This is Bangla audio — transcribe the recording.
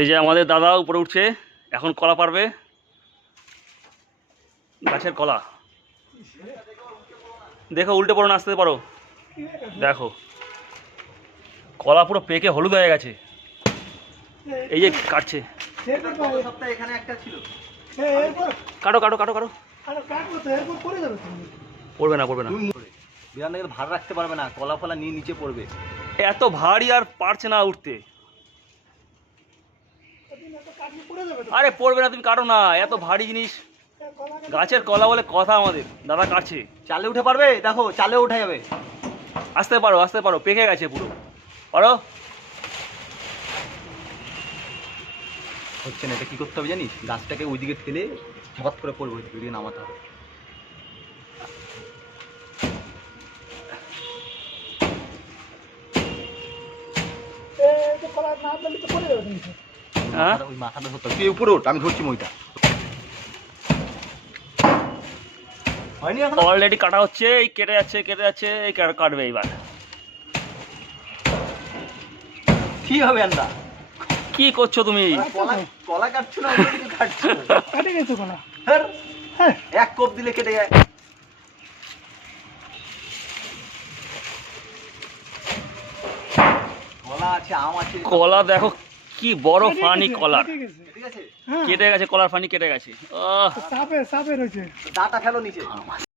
এই যে আমাদের দাদা উপরে উঠছে, এখন কলা পারবে, গাছের কলা। দেখো উল্টে পড়ো না, আসতে পারো। দেখো কলা পুরো পেকে হলুদ হয়ে গেছে। এই যে কাটছে, কাটো কাটো কাটো কাটো। পড়বে না পড়বে না, বিড়ালটাকে ভার রাখতে পারবে না, কলা ফলা নিয়ে নিচে পড়বে। এত ভারী আর পারছে না উঠতে। আরে পড়বে না, তুমি কাটো না, এত ভারী জিনিস। গাছের কলা বলে কথা, আমাদের দাদা কাটছে। চালে উঠে পারবে? দেখো চালে উঠে যাবে। আসতে পারো আসতে পারো, পেকে গেছে পুরো, পারো। হচ্ছে না, এটা কি করতে হবে জানিস? গাছটাকে ওইদিকে ঠেলে হঠাৎ করে পড়বে, ওইদিকে নামাতে হবে। হ্যাঁ ওই মাথাটা ধরতে হবে। তুই উপরে ওঠ, আমি ধরছি মইটা। হয়নি এখন? অলরেডি কাটা হচ্ছে, এই কেটে যাচ্ছে কেটে যাচ্ছে, এই কাটবে এইবার। কি হবে আন্দা? কি করছো তুমি? কলা কলা কাটছো না, অন্য কিছু কাটছো? কাটে গেছে কলা। হ্যাঁ, এক কোপ দিলে কেটে যায়। কলা আছে, আম আছে। কলা দেখো কি বড় ফানি কলা, ঠিক আছে, কেটে গেছে, কলার ফানি কেটে গেছে। সাপে রয়েছে। দাঁটা ফেলো নিচে।